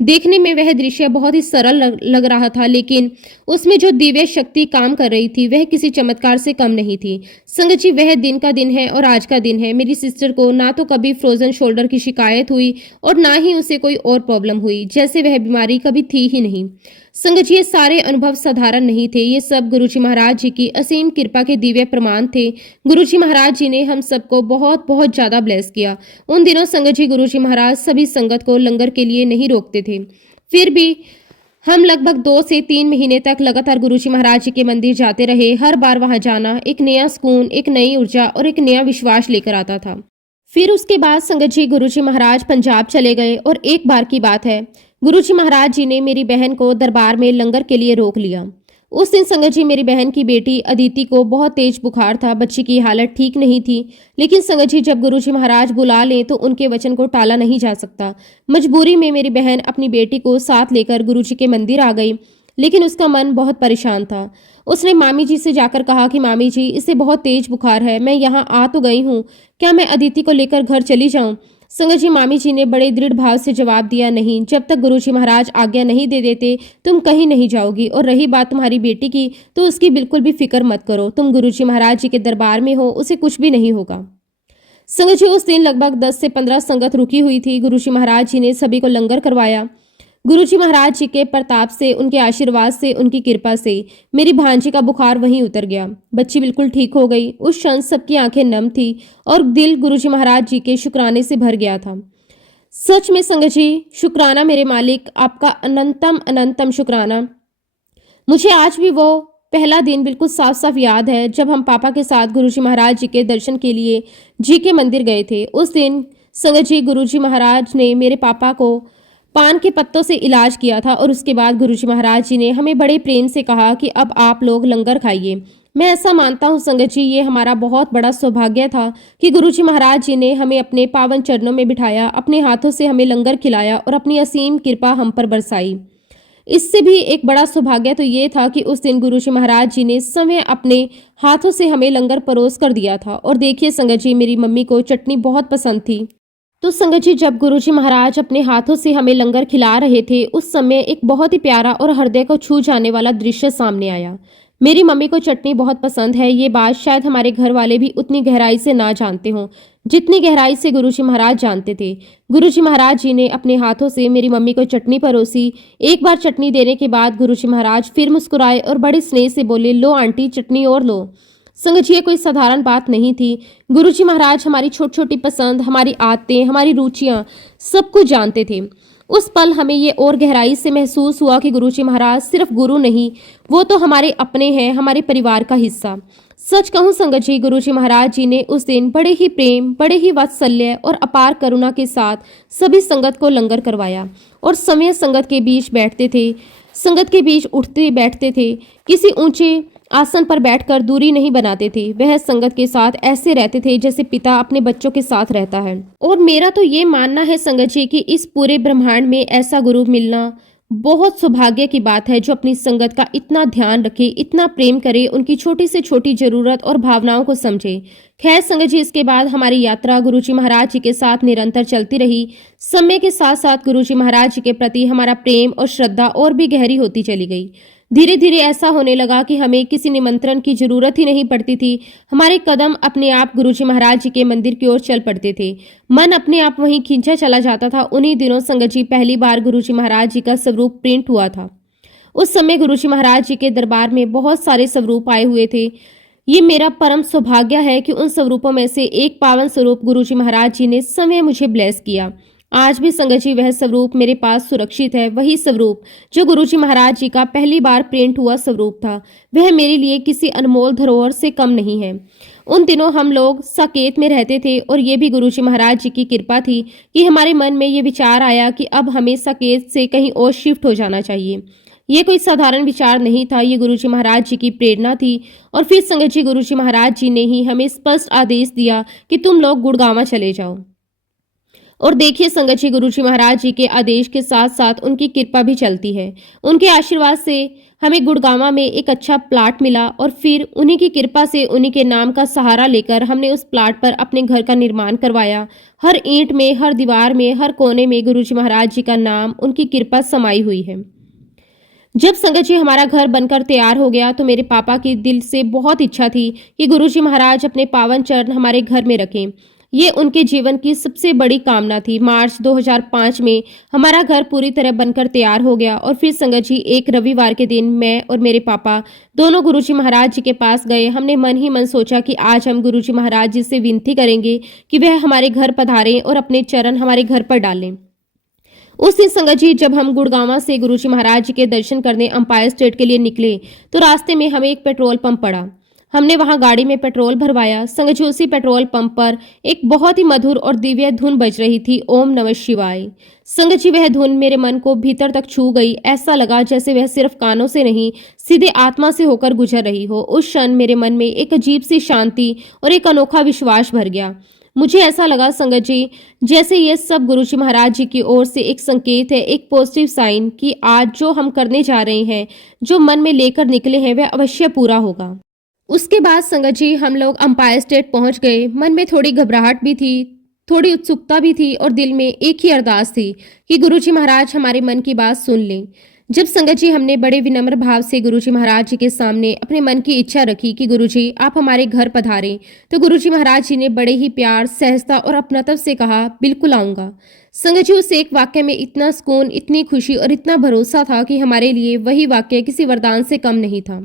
देखने में वह दृश्य बहुत ही सरल लग रहा था, लेकिन उसमें जो दिव्य शक्ति काम कर रही थी वह किसी चमत्कार से कम नहीं थी। संगत जी, वह दिन का दिन है और आज का दिन है। मेरी सिस्टर को ना तो कभी फ्रोजन शोल्डर की शिकायत हुई और ना ही उसे कोई और प्रॉब्लम हुई, जैसे वह बीमारी कभी थी ही नहीं। संगत जी, ये सारे अनुभव साधारण नहीं थे। ये सब गुरुजी महाराज जी की असीम कृपा के दिव्य प्रमाण थे। गुरुजी महाराज जी ने हम सबको बहुत बहुत ज्यादा ब्लेस किया। उन दिनों संगत जी, गुरुजी महाराज सभी संगत को लंगर के लिए नहीं रोकते थे। फिर भी हम लगभग 2 से 3 महीने तक लगातार गुरुजी महाराज जी के मंदिर जाते रहे। हर बार वहां जाना एक नया सुकून, एक नई ऊर्जा और एक नया विश्वास लेकर आता था। फिर उसके बाद संगत जी, गुरुजी महाराज पंजाब चले गए और एक बार की बात है, गुरुजी महाराज जी ने मेरी बहन को दरबार में लंगर के लिए रोक लिया। उस दिन संगत जी, मेरी बहन की बेटी अदिति को बहुत तेज बुखार था। बच्ची की हालत ठीक नहीं थी, लेकिन संगत जी, जब गुरुजी महाराज बुला लें तो उनके वचन को टाला नहीं जा सकता। मजबूरी में मेरी बहन अपनी बेटी को साथ लेकर गुरुजी के मंदिर आ गई, लेकिन उसका मन बहुत परेशान था। उसने मामी जी से जाकर कहा कि मामी जी, इसे बहुत तेज बुखार है, मैं यहाँ आ तो गई हूँ, क्या मैं अदिति को लेकर घर चली जाऊँ? संगत जी, मामी जी ने बड़े दृढ़ भाव से जवाब दिया, नहीं, जब तक गुरुजी महाराज आज्ञा नहीं दे देते तुम कहीं नहीं जाओगी। और रही बात तुम्हारी बेटी की, तो उसकी बिल्कुल भी फिक्र मत करो। तुम गुरुजी महाराज जी के दरबार में हो, उसे कुछ भी नहीं होगा। संगत जी, उस दिन लगभग 10 से 15 संगत रुकी हुई थी। गुरुजी महाराज जी ने सभी को लंगर करवाया। गुरुजी महाराज जी के प्रताप से, उनके आशीर्वाद से, उनकी कृपा से मेरी भांजी का बुखार वहीं उतर गया। बच्ची बिल्कुल ठीक हो गई। उस क्षण सबकी आंखें नम थी और दिल गुरुजी महाराज जी के शुक्राने से भर गया था। सच में संगत जी, शुक्राना मेरे मालिक, आपका अनंतम अनंतम शुक्राना। मुझे आज भी वो पहला दिन बिल्कुल साफ साफ याद है जब हम पापा के साथ गुरुजी महाराज जी के दर्शन के लिए जी के मंदिर गए थे। उस दिन संगत जी, गुरुजी महाराज ने मेरे पापा को पान के पत्तों से इलाज किया था और उसके बाद गुरुजी महाराज जी ने हमें बड़े प्रेम से कहा कि अब आप लोग लंगर खाइए। मैं ऐसा मानता हूँ संगत जी, ये हमारा बहुत बड़ा सौभाग्य था कि गुरुजी महाराज जी ने हमें अपने पावन चरणों में बिठाया, अपने हाथों से हमें लंगर खिलाया और अपनी असीम कृपा हम पर बरसाई। इससे भी एक बड़ा सौभाग्य तो ये था कि उस दिन गुरुजी महाराज जी ने स्वयं अपने हाथों से हमें लंगर परोस कर दिया था। और देखिए संगत जी, मेरी मम्मी को चटनी बहुत पसंद थी। तो संगत जी, जब गुरुजी महाराज अपने हाथों से हमें लंगर खिला रहे थे, उस समय एक बहुत ही प्यारा और हृदय को छू जाने वाला दृश्य सामने आया। मेरी मम्मी को चटनी बहुत पसंद है। ये बात शायद हमारे घर वाले भी उतनी गहराई से ना जानते हों जितनी गहराई से गुरुजी महाराज जानते थे। गुरुजी महाराज जी ने अपने हाथों से मेरी मम्मी को चटनी परोसी। एक बार चटनी देने के बाद गुरुजी महाराज फिर मुस्कुराए और बड़े स्नेह से बोले, लो आंटी, चटनी और लो। संगत जी, ये कोई साधारण बात नहीं थी। गुरुजी महाराज हमारी छोटी छोटी पसंद, हमारी आदतें, हमारी रुचियां सब कुछ जानते थे। उस पल हमें ये और गहराई से महसूस हुआ कि गुरुजी महाराज सिर्फ गुरु नहीं, वो तो हमारे अपने हैं, हमारे परिवार का हिस्सा। सच कहूं संगत जी, गुरुजी महाराज जी ने उस दिन बड़े ही प्रेम, बड़े ही वात्सल्य और अपार करुणा के साथ सभी संगत को लंगर करवाया और समय संगत के बीच बैठते थे, संगत के बीच उठते बैठते थे। किसी ऊंचे आसन पर बैठकर दूरी नहीं बनाते थे। वह संगत के साथ ऐसे रहते थे जैसे पिता अपने बच्चों के साथ रहता है। और मेरा तो ये मानना है संगत जी कि इस पूरे ब्रह्मांड में ऐसा गुरु मिलना बहुत सौभाग्य की बात है जो अपनी संगत का इतना ध्यान रखे, इतना प्रेम करे, उनकी छोटी से छोटी जरूरत और भावनाओं को समझे। खैर संगत जी, इसके बाद हमारी यात्रा गुरुजी महाराज जी के साथ निरंतर चलती रही। समय के साथ साथ गुरुजी महाराज जी के प्रति हमारा प्रेम और श्रद्धा और भी गहरी होती चली गई। धीरे धीरे ऐसा होने लगा कि हमें किसी निमंत्रण की जरूरत ही नहीं पड़ती थी। हमारे कदम अपने आप गुरुजी महाराज जी के मंदिर की ओर चल पड़ते थे। मन अपने आप वहीं खींचा चला जाता था। उन्हीं दिनों संगत जी पहली बार गुरुजी महाराज जी का स्वरूप प्रिंट हुआ था। उस समय गुरुजी महाराज जी के दरबार में बहुत सारे स्वरूप आए हुए थे। ये मेरा परम सौभाग्य है कि उन स्वरूपों में से एक पावन स्वरूप गुरुजी महाराज जी ने समय मुझे ब्लेस किया। आज भी संगत जी वह स्वरूप मेरे पास सुरक्षित है। वही स्वरूप जो गुरुजी महाराज जी का पहली बार प्रिंट हुआ स्वरूप था, वह मेरे लिए किसी अनमोल धरोहर से कम नहीं है। उन दिनों हम लोग साकेत में रहते थे और ये भी गुरुजी महाराज जी की कृपा थी कि हमारे मन में ये विचार आया कि अब हमें साकेत से कहीं और शिफ्ट हो जाना चाहिए। ये कोई साधारण विचार नहीं था, ये गुरुजी महाराज जी की प्रेरणा थी। और फिर संगत जी गुरुजी महाराज जी ने ही हमें स्पष्ट आदेश दिया कि तुम लोग गुड़गांव चले जाओ। और देखिए संगत जी, गुरुजी महाराज जी के आदेश के साथ साथ उनकी कृपा भी चलती है। उनके आशीर्वाद से हमें गुड़गांव में एक अच्छा प्लाट मिला और फिर उन्हीं की कृपा से, उन्हीं के नाम का सहारा लेकर हमने उस प्लाट पर अपने घर का निर्माण करवाया। हर ईंट में, हर दीवार में, हर कोने में गुरुजी महाराज जी का नाम, उनकी कृपा समाई हुई है। जब संगत जी हमारा घर बनकर तैयार हो गया तो मेरे पापा की दिल से बहुत इच्छा थी कि गुरुजी महाराज अपने पावन चरण हमारे घर में रखें। ये उनके जीवन की सबसे बड़ी कामना थी। मार्च 2005 में हमारा घर पूरी तरह बनकर तैयार हो गया और फिर संगत जी एक रविवार के दिन मैं और मेरे पापा दोनों गुरुजी महाराज जी के पास गए। हमने मन ही मन सोचा कि आज हम गुरुजी महाराज जी से विनती करेंगे कि वह हमारे घर पधारें और अपने चरण हमारे घर पर डालें। उस दिन संगत जी जब हम गुड़गांव से गुरुजी महाराज जी के दर्शन करने अंपायर स्टेट के लिए निकले तो रास्ते में हमें एक पेट्रोल पंप पड़ा। हमने वहां गाड़ी में पेट्रोल भरवाया। संगत जी उसी पेट्रोल पंप पर एक बहुत ही मधुर और दिव्य धुन बज रही थी, ओम नमः शिवाय। संगत जी वह धुन मेरे मन को भीतर तक छू गई। ऐसा लगा जैसे वह सिर्फ कानों से नहीं, सीधे आत्मा से होकर गुजर रही हो। उस क्षण मेरे मन में एक अजीब सी शांति और एक अनोखा विश्वास भर गया। मुझे ऐसा लगा संगत जी जैसे ये सब गुरुजी महाराज जी की ओर से एक संकेत है, एक पॉजिटिव साइन कि आज जो हम करने जा रहे हैं, जो मन में लेकर निकले हैं, वह अवश्य पूरा होगा। उसके बाद संगत जी हम लोग अंपायर स्टेट पहुंच गए। मन में थोड़ी घबराहट भी थी, थोड़ी उत्सुकता भी थी और दिल में एक ही अरदास थी कि गुरुजी महाराज हमारे मन की बात सुन लें। जब संगत जी हमने बड़े विनम्र भाव से गुरुजी महाराज जी के सामने अपने मन की इच्छा रखी कि गुरुजी आप हमारे घर पधारें, तो गुरुजी महाराज जी ने बड़े ही प्यार, सहजता और अपनत्व से कहा, बिल्कुल आऊंगा। संगत जी उस एक वाक्य में इतना सुकून, इतनी खुशी और इतना भरोसा था कि हमारे लिए वही वाक्य किसी वरदान से कम नहीं था।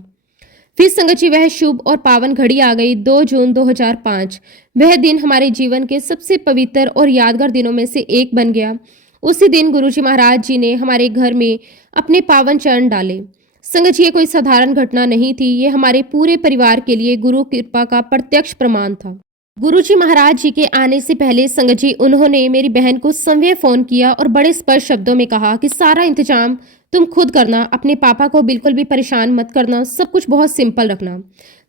फिर संगत जी वह शुभ और पावन घड़ी आ गई, 2 जून 2005। वह दिन हमारे जीवन के सबसे पवित्र और यादगार दिनों में से एक बन गया। उसी दिन गुरुजी महाराज जी ने हमारे घर में अपने पावन चरण डाले। संगत जी ये कोई साधारण घटना नहीं थी, ये हमारे पूरे परिवार के लिए गुरु कृपा का प्रत्यक्ष प्रमाण था। गुरुजी महाराज जी के आने से पहले संगत जी उन्होंने मेरी बहन को सवें फोन किया और बड़े स्पष्ट शब्दों में कहा कि सारा इंतजाम तुम खुद करना, अपने पापा को बिल्कुल भी परेशान मत करना, सब कुछ बहुत सिंपल रखना।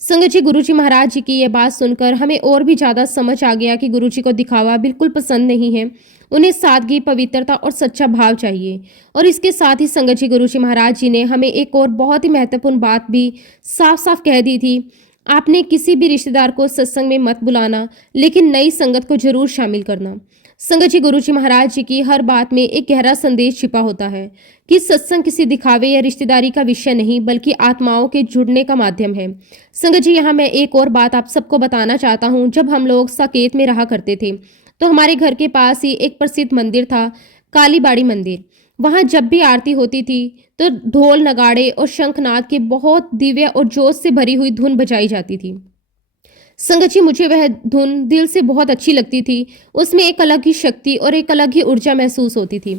संगत जी गुरुजी महाराज जी की यह बात सुनकर हमें और भी ज्यादा समझ आ गया कि गुरुजी को दिखावा बिल्कुल पसंद नहीं है। उन्हें सादगी, पवित्रता और सच्चा भाव चाहिए। और इसके साथ ही संगत जी गुरुजी महाराज जी ने हमें एक और बहुत ही महत्वपूर्ण बात भी साफ साफ कह दी थी, आपने किसी भी रिश्तेदार को सत्संग में मत बुलाना, लेकिन नई संगत को जरूर शामिल करना। संगत जी, गुरु जी महाराज जी की हर बात में एक गहरा संदेश छिपा होता है कि सत्संग किसी दिखावे या रिश्तेदारी का विषय नहीं बल्कि आत्माओं के जुड़ने का माध्यम है। संगत जी, यहाँ मैं एक और बात आप सबको बताना चाहता हूँ। जब हम लोग साकेत में रहा करते थे तो हमारे घर के पास ही एक प्रसिद्ध मंदिर था, कालीबाड़ी मंदिर। वहां जब भी आरती होती थी तो ढोल नगाड़े और शंखनाद के बहुत दिव्य और जोश से भरी हुई धुन बजाई जाती थी। संगत जी, मुझे वह धुन दिल से बहुत अच्छी लगती थी। उसमें एक अलग ही शक्ति और एक अलग ही ऊर्जा महसूस होती थी।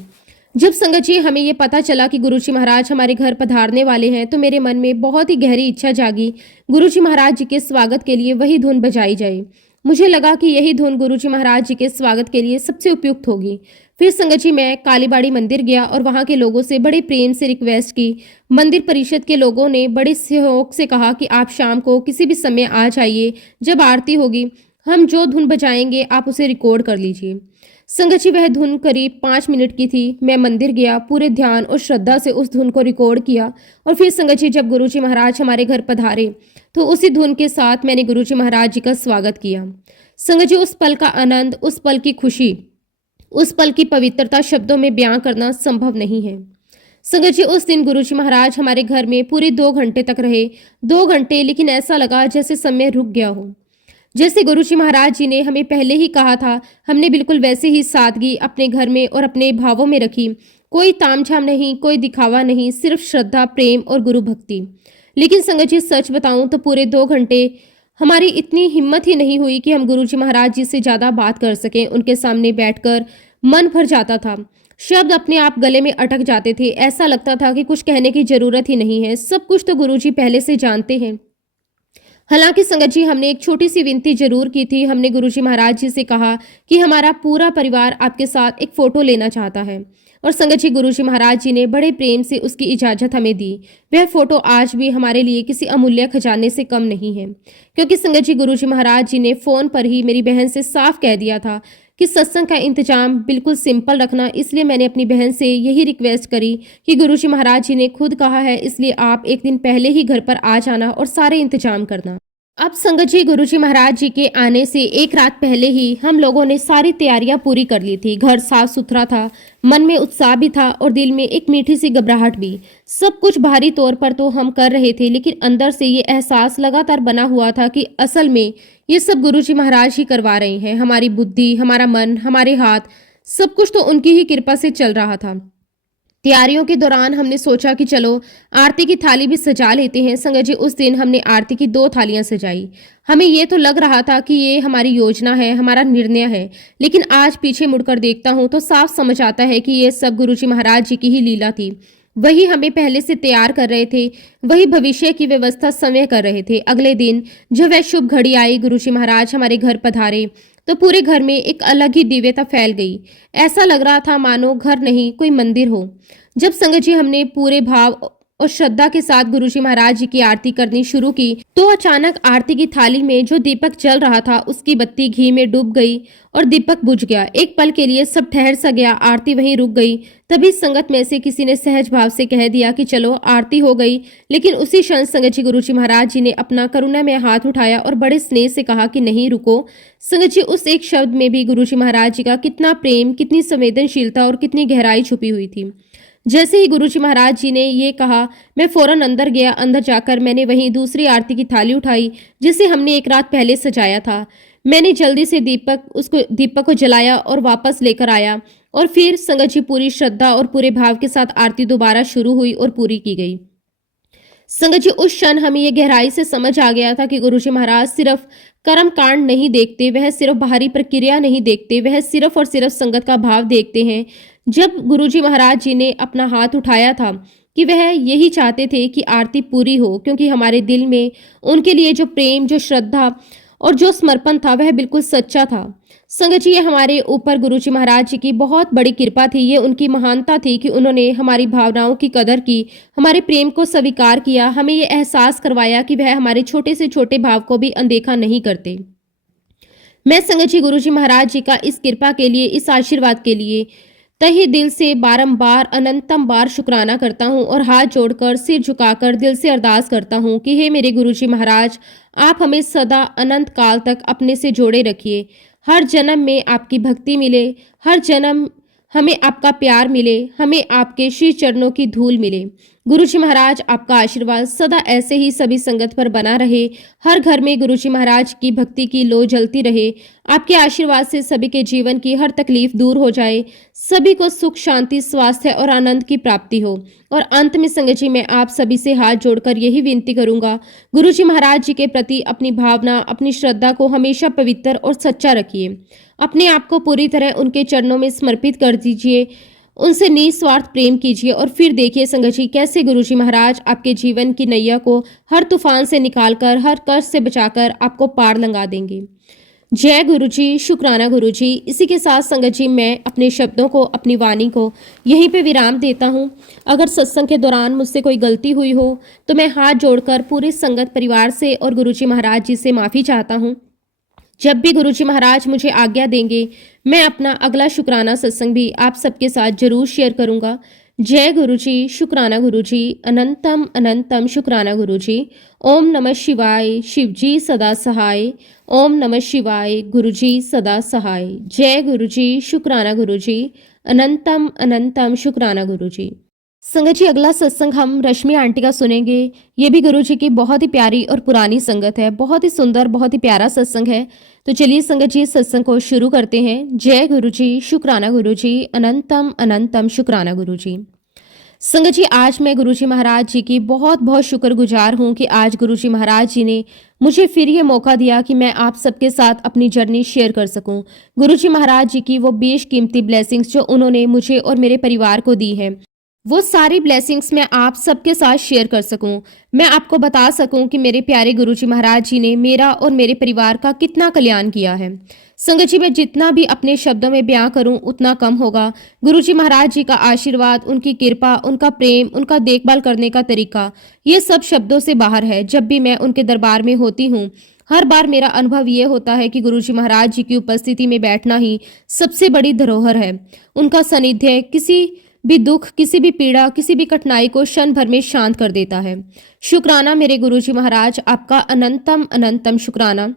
जब संगत जी हमें ये पता चला कि गुरुजी महाराज हमारे घर पधारने वाले हैं तो मेरे मन में बहुत ही गहरी इच्छा जागी, गुरुजी महाराज जी के स्वागत के लिए वही धुन बजाई जाए। मुझे लगा कि यही धुन गुरुजी महाराज जी के स्वागत के लिए सबसे उपयुक्त होगी। फिर संगत जी मैं कालीबाड़ी मंदिर गया और वहां के लोगों से बड़े प्रेम से रिक्वेस्ट की। मंदिर परिषद के लोगों ने बड़े सहयोग से कहा कि आप शाम को किसी भी समय आ जाइए, जब आरती होगी हम जो धुन बजाएंगे आप उसे रिकॉर्ड कर लीजिए। संगत जी, वह धुन करीब 5 मिनट की थी। मैं मंदिर गया, पूरे ध्यान और श्रद्धा से उस धुन को रिकॉर्ड किया और फिर संगत जी जब गुरुजी महाराज हमारे घर पधारे तो उसी धुन के साथ मैंने गुरुजी महाराज जी का स्वागत किया। संगत जी, उस पल का आनंद, उस पल की खुशी, उस पल की पवित्रता शब्दों में बयां करना संभव नहीं है। संगत जी, उस दिन गुरुजी महाराज हमारे घर में पूरे 2 घंटे तक रहे। 2 घंटे, लेकिन ऐसा लगा जैसे समय रुक गया हो। जैसे गुरुजी महाराज जी ने हमें पहले ही कहा था, हमने बिल्कुल वैसे ही सादगी अपने घर में और अपने भावों में रखी। कोई तामझाम नहीं, कोई दिखावा नहीं, सिर्फ श्रद्धा, प्रेम और गुरु भक्ति। लेकिन संगत जी, सच बताऊं तो पूरे 2 घंटे हमारी इतनी हिम्मत ही नहीं हुई कि हम गुरुजी महाराज जी से ज्यादा बात कर सकें। उनके सामने बैठकर मन भर जाता था, शब्द अपने आप गले में अटक जाते थे। ऐसा लगता था कि कुछ कहने की जरूरत ही नहीं है, सब कुछ तो गुरुजी पहले से जानते हैं। हालांकि संगत जी, हमने एक छोटी सी विनती जरूर की थी। हमने गुरुजी महाराज जी से कहा कि हमारा पूरा परिवार आपके साथ एक फोटो लेना चाहता है और संगत जी गुरुजी महाराज जी ने बड़े प्रेम से उसकी इजाजत हमें दी। वह फोटो आज भी हमारे लिए किसी अमूल्य खजाने से कम नहीं है, क्योंकि संगत जी गुरुजी महाराज जी ने फोन पर ही मेरी बहन से साफ कह दिया था कि सत्संग का इंतजाम बिल्कुल सिंपल रखना। इसलिए मैंने अपनी बहन से यही रिक्वेस्ट करी कि गुरुजी महाराज जी ने खुद कहा है, इसलिए आप एक दिन पहले ही घर पर आ जाना और सारे इंतजाम करना। अब संगत जी, गुरुजी महाराज जी के आने से एक रात पहले ही हम लोगों ने सारी तैयारियां पूरी कर ली थी। घर साफ सुथरा था, मन में उत्साह भी था और दिल में एक मीठी सी घबराहट भी। सब कुछ बाहरी तौर पर तो हम कर रहे थे, लेकिन अंदर से ये एहसास लगातार बना हुआ था कि असल में ये सब गुरुजी महाराज ही करवा रहे हैं। हमारी बुद्धि, हमारा मन, हमारे हाथ, सब कुछ तो उनकी ही कृपा से चल रहा था। तैयारियों के दौरान हमने सोचा कि चलो आरती की थाली भी सजा लेते हैं। संगत जी, उस दिन हमने आरती की 2 थालियां सजाई। हमें ये तो लग रहा था कि ये हमारी योजना है, हमारा निर्णय है, लेकिन आज पीछे मुड़कर देखता हूं तो साफ समझ आता है कि ये सब गुरुजी महाराज जी की ही लीला थी। वही हमें पहले से तैयार कर रहे थे, वही भविष्य की व्यवस्था समय कर रहे थे। अगले दिन जब वह शुभ घड़ी आई, गुरुजी महाराज हमारे घर पधारे तो पूरे घर में एक अलग ही दिव्यता फैल गई। ऐसा लग रहा था मानो घर नहीं कोई मंदिर हो। जब संगत जी हमने पूरे भाव और श्रद्धा के साथ गुरुजी महाराज जी की आरती करनी शुरू की तो अचानक आरती की थाली में जो दीपक जल रहा था उसकी बत्ती घी में डूब गई और दीपक बुझ गया। एक पल के लिए सब ठहर सा गया, आरती वहीं रुक गई। तभी संगत में से किसी ने सहज भाव से कह दिया कि चलो आरती हो गई। लेकिन उसी क्षण संगत जी गुरुजी महाराज जी ने अपना करुणा में हाथ उठाया और बड़े स्नेह से कहा कि नहीं रुको। संगत जी, उस एक शब्द में भी गुरुजी महाराज जी का कितना प्रेम, कितनी संवेदनशीलता और कितनी गहराई छुपी हुई थी। जैसे ही गुरुजी महाराज जी ने ये कहा, मैं फौरन अंदर गया। अंदर जाकर मैंने वहीं दूसरी आरती की थाली उठाई जिसे हमने एक रात पहले सजाया था। मैंने जल्दी से दीपक को जलाया और वापस लेकर आया और फिर संगत जी पूरी श्रद्धा और पूरे भाव के साथ आरती दोबारा शुरू हुई और पूरी की गई। संगत जी, उस क्षण हमें यह गहराई से समझ आ गया था कि गुरुजी महाराज सिर्फ कर्म कांड नहीं देखते, वह सिर्फ बाहरी प्रक्रिया नहीं देखते, वह सिर्फ और सिर्फ संगत का भाव देखते हैं। जब गुरुजी महाराज जी ने अपना हाथ उठाया था कि वह यही चाहते थे कि आरती पूरी हो, क्योंकि हमारे दिल में उनके लिए जो प्रेम, जो श्रद्धा और जो समर्पण था वह बिल्कुल सच्चा था। संगत जी, ये हमारे ऊपर गुरुजी महाराज जी की बहुत बड़ी कृपा थी। ये उनकी महानता थी कि उन्होंने हमारी भावनाओं की कदर की, हमारे प्रेम को स्वीकार किया, हमें ये एहसास करवाया कि वह हमारे छोटे से छोटे भाव को भी अनदेखा नहीं करते। मैं संगत जी गुरुजी महाराज जी का इस कृपा के लिए, इस आशीर्वाद के लिए तहे दिल से बारंबार अनंतम बार शुक्राना करता हूँ और हाथ जोड़कर सिर झुकाकर दिल से अरदास करता हूँ कि हे मेरे गुरुजी महाराज, आप हमें सदा अनंत काल तक अपने से जोड़े रखिए। हर जन्म में आपकी भक्ति मिले, हर जन्म हमें आपका प्यार मिले, हमें आपके श्री चरणों की धूल मिले। गुरुजी महाराज आपका आशीर्वाद सदा ऐसे ही सभी संगत पर बना रहे। हर घर में गुरुजी महाराज की भक्ति की लो जलती रहे। आपके आशीर्वाद से सभी के जीवन की हर तकलीफ दूर हो जाए, सभी को सुख, शांति, स्वास्थ्य और आनंद की प्राप्ति हो। और अंत में संगत जी, मैं आप सभी से हाथ जोड़कर यही विनती करूंगा, गुरुजी महाराज जी के प्रति अपनी भावना, अपनी श्रद्धा को हमेशा पवित्र और सच्चा रखिए। अपने आप को पूरी तरह उनके चरणों में समर्पित कर दीजिए, उनसे निस्वार्थ प्रेम कीजिए और फिर देखिए संगत जी कैसे गुरुजी महाराज आपके जीवन की नैया को हर तूफान से निकालकर, हर कष्ट से बचाकर आपको पार लंघा देंगे। जय गुरुजी, शुक्राना गुरुजी। इसी के साथ संगत जी, मैं अपने शब्दों को, अपनी वाणी को यहीं पे विराम देता हूँ। अगर सत्संग के दौरान मुझसे कोई गलती हुई हो तो मैं हाथ जोड़कर पूरे संगत परिवार से और गुरुजी महाराज जी से माफ़ी चाहता हूँ। जब भी गुरुजी महाराज मुझे आज्ञा देंगे, मैं अपना अगला शुक्राना सत्संग भी आप सबके साथ जरूर शेयर करूंगा। जय गुरुजी, शुक्राना गुरुजी, अनंतम अनंतम शुक्राना गुरुजी। ओम नमः शिवाय, शिवजी सदा सहाय। ओम नमः शिवाय, गुरुजी सदा सहाय। जय गुरुजी, शुक्राना गुरुजी, अनंतम अनंतम शुक्राना गुरुजी। संगत जी, अगला सत्संग हम रश्मि आंटी का सुनेंगे। ये भी गुरु जी की बहुत ही प्यारी और पुरानी संगत है, बहुत ही सुंदर, बहुत ही प्यारा सत्संग है। तो चलिए संगत जी, सत्संग को शुरू करते हैं। जय गुरु जी, शुक्राना गुरु जी, अनंतम अनंतम शुक्राना गुरु जी। संगत जी, आज मैं गुरु जी महाराज जी की बहुत बहुत शुक्रगुजार हूँ कि आज गुरु जी महाराज जी ने मुझे फिर ये मौका दिया कि मैं आप सबके साथ अपनी जर्नी शेयर कर सकूं। गुरु जी महाराज जी की वो बेशकीमती ब्लेसिंग्स जो उन्होंने मुझे और मेरे परिवार को दी है, वो सारी ब्लेसिंग्स मैं आप सबके साथ शेयर कर सकूं। मैं आपको बता सकूं कि मेरे प्यारे गुरुजी महाराज जी ने मेरा और मेरे परिवार का कितना कल्याण किया है। संगत जी, मैं जितना भी अपने शब्दों में बयां करूं उतना कम होगा। गुरुजी महाराज जी का आशीर्वाद, उनकी कृपा, उनका प्रेम, उनका देखभाल करने का तरीका, ये सब शब्दों से बाहर है। जब भी मैं उनके दरबार में होती हूँ, हर बार मेरा अनुभव ये होता है कि गुरुजी महाराज जी की उपस्थिति में बैठना ही सबसे बड़ी धरोहर है। उनका सानिध्य किसी भी दुख, किसी भी पीड़ा, किसी भी कठिनाई को क्षण भर में शांत कर देता है। शुक्राना मेरे गुरुजी महाराज, आपका अनंतम अनंतम शुक्राना।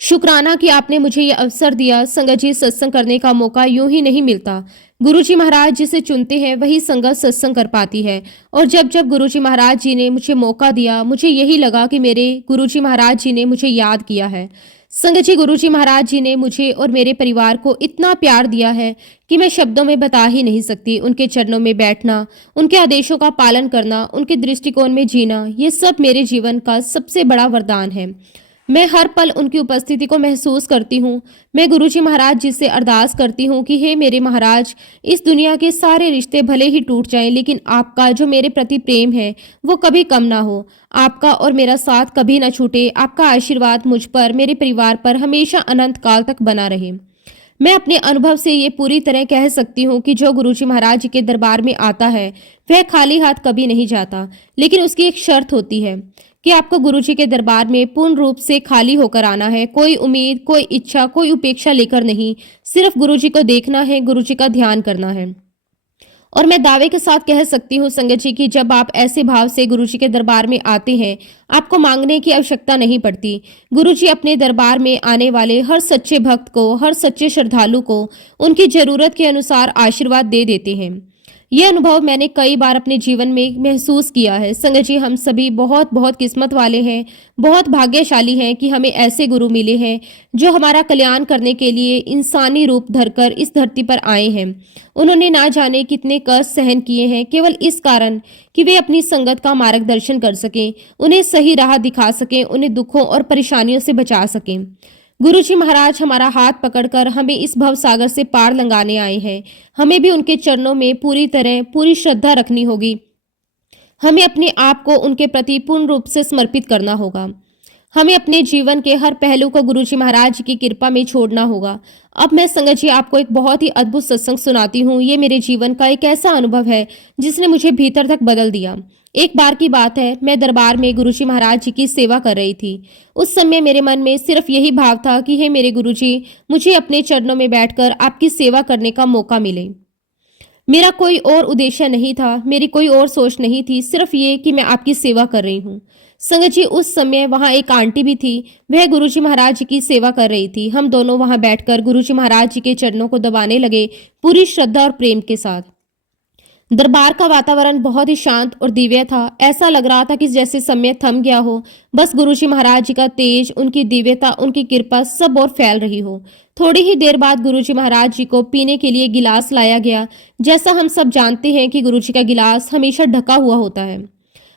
शुक्राना कि आपने मुझे ये अवसर दिया। संगत जी, सत्संग करने का मौका यूं ही नहीं मिलता। गुरुजी महाराज जिसे चुनते हैं वही संगत सत्संग कर पाती है। और जब जब गुरुजी महाराज जी ने मुझे मौका दिया, मुझे यही लगा कि मेरे गुरुजी महाराज जी ने मुझे याद किया है। संगत जी, गुरुजी महाराज जी ने मुझे और मेरे परिवार को इतना प्यार दिया है कि मैं शब्दों में बता ही नहीं सकती। उनके चरणों में बैठना, उनके आदेशों का पालन करना, उनके दृष्टिकोण में जीना, ये सब मेरे जीवन का सबसे बड़ा वरदान है। मैं हर पल उनकी उपस्थिति को महसूस करती हूँ। मैं गुरुजी महाराज जी से अरदास करती हूँ कि हे मेरे महाराज, इस दुनिया के सारे रिश्ते भले ही टूट जाएं, लेकिन आपका जो मेरे प्रति प्रेम है वो कभी कम ना हो। आपका और मेरा साथ कभी ना छूटे। आपका आशीर्वाद मुझ पर, मेरे परिवार पर हमेशा अनंत काल तक बना रहे। मैं अपने अनुभव से ये पूरी तरह कह सकती हूँ कि जो गुरुजी महाराज जी के दरबार में आता है वह खाली हाथ कभी नहीं जाता, लेकिन उसकी एक शर्त होती है कि आपको गुरुजी के दरबार में पूर्ण रूप से खाली होकर आना है। कोई उम्मीद, कोई इच्छा, कोई उपेक्षा लेकर नहीं, सिर्फ गुरुजी को देखना है, गुरुजी का ध्यान करना है। और मैं दावे के साथ कह सकती हूँ संगत जी कि जब आप ऐसे भाव से गुरुजी के दरबार में आते हैं, आपको मांगने की आवश्यकता नहीं पड़ती। गुरुजी अपने दरबार में आने वाले हर सच्चे भक्त को, हर सच्चे श्रद्धालु को उनकी जरूरत के अनुसार आशीर्वाद दे देते हैं। ये अनुभव मैंने कई बार अपने जीवन में महसूस किया है। संगत जी, हम सभी बहुत बहुत किस्मत वाले हैं, बहुत भाग्यशाली हैं कि हमें ऐसे गुरु मिले हैं जो हमारा कल्याण करने के लिए इंसानी रूप धरकर इस धरती पर आए हैं। उन्होंने ना जाने कितने कष्ट सहन किए हैं, केवल इस कारण कि वे अपनी संगत का मार्गदर्शन कर सकें, उन्हें सही राह दिखा सकें, उन्हें दुखों और परेशानियों से बचा सकें। गुरुजी महाराज हमारा हाथ पकड़कर हमें इस भव सागर से पार लंघाने आए हैं। हमें भी उनके चरणों में पूरी तरह पूरी श्रद्धा रखनी होगी। हमें अपने आप को उनके प्रति पूर्ण रूप से समर्पित करना होगा। हमें अपने जीवन के हर पहलू को गुरुजी महाराज की कृपा में छोड़ना होगा। अब मैं संगत जी आपको एक बहुत ही अद्भुत सत्संग सुनाती हूँ। ये मेरे जीवन का एक ऐसा अनुभव है जिसने मुझे भीतर तक बदल दिया। एक बार की बात है, मैं दरबार में गुरुजी महाराज जी की सेवा कर रही थी। उस समय मेरे मन में सिर्फ यही भाव था कि हे मेरे गुरुजी, मुझे अपने चरणों में बैठकर आपकी सेवा करने का मौका मिले। मेरा कोई और उद्देश्य नहीं था, मेरी कोई और सोच नहीं थी, सिर्फ ये कि मैं आपकी सेवा कर रही हूँ। संगत जी, उस समय वहाँ एक आंटी भी थी, वह गुरुजी महाराज जी की सेवा कर रही थी। हम दोनों वहाँ बैठकर गुरुजी महाराज जी के चरणों को दबाने लगे, पूरी श्रद्धा और प्रेम के साथ। दरबार का वातावरण बहुत ही शांत और दिव्य था। ऐसा लग रहा था कि जैसे समय थम गया हो, बस गुरुजी महाराज जी का तेज, उनकी दिव्यता, उनकी कृपा सब और फैल रही हो। थोड़ी ही देर बाद गुरुजी महाराज जी को पीने के लिए गिलास लाया गया। जैसा हम सब जानते हैं कि गुरुजी का गिलास हमेशा ढका हुआ होता है,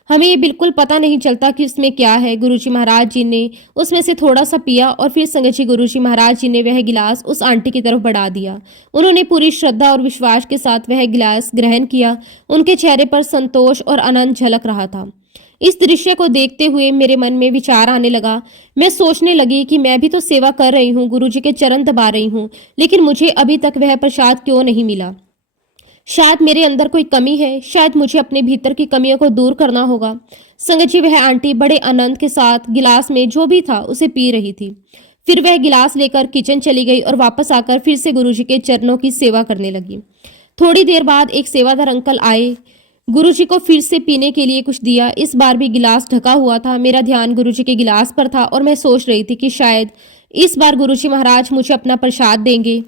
हमें ये बिल्कुल पता नहीं चलता कि उसमें क्या है। गुरुजी महाराज जी ने उसमें से थोड़ा सा पिया और फिर संगत जी, गुरुजी महाराज जी ने वह गिलास उस आंटी की तरफ बढ़ा दिया। उन्होंने पूरी श्रद्धा और विश्वास के साथ वह गिलास ग्रहण किया। उनके चेहरे पर संतोष और आनंद झलक रहा था। इस दृश्य को देखते हुए मेरे मन में विचार आने लगा। मैं सोचने लगी कि मैं भी तो सेवा कर रही हूँ, गुरुजी के चरण दबा रही हूँ, लेकिन मुझे अभी तक वह प्रसाद क्यों नहीं मिला। शायद मेरे अंदर कोई कमी है, शायद मुझे अपने भीतर की कमियों को दूर करना होगा। संगत जी, वह आंटी बड़े आनंद के साथ गिलास में जो भी था उसे पी रही थी। फिर वह गिलास लेकर किचन चली गई और वापस आकर फिर से गुरुजी के चरणों की सेवा करने लगी। थोड़ी देर बाद एक सेवादार अंकल आए, गुरुजी को फिर से पीने के लिए कुछ दिया। इस बार भी गिलास ढका हुआ था। मेरा ध्यान गुरुजी के गिलास पर था और मैं सोच रही थी कि शायद इस बार गुरुजी महाराज मुझे अपना प्रसाद देंगे।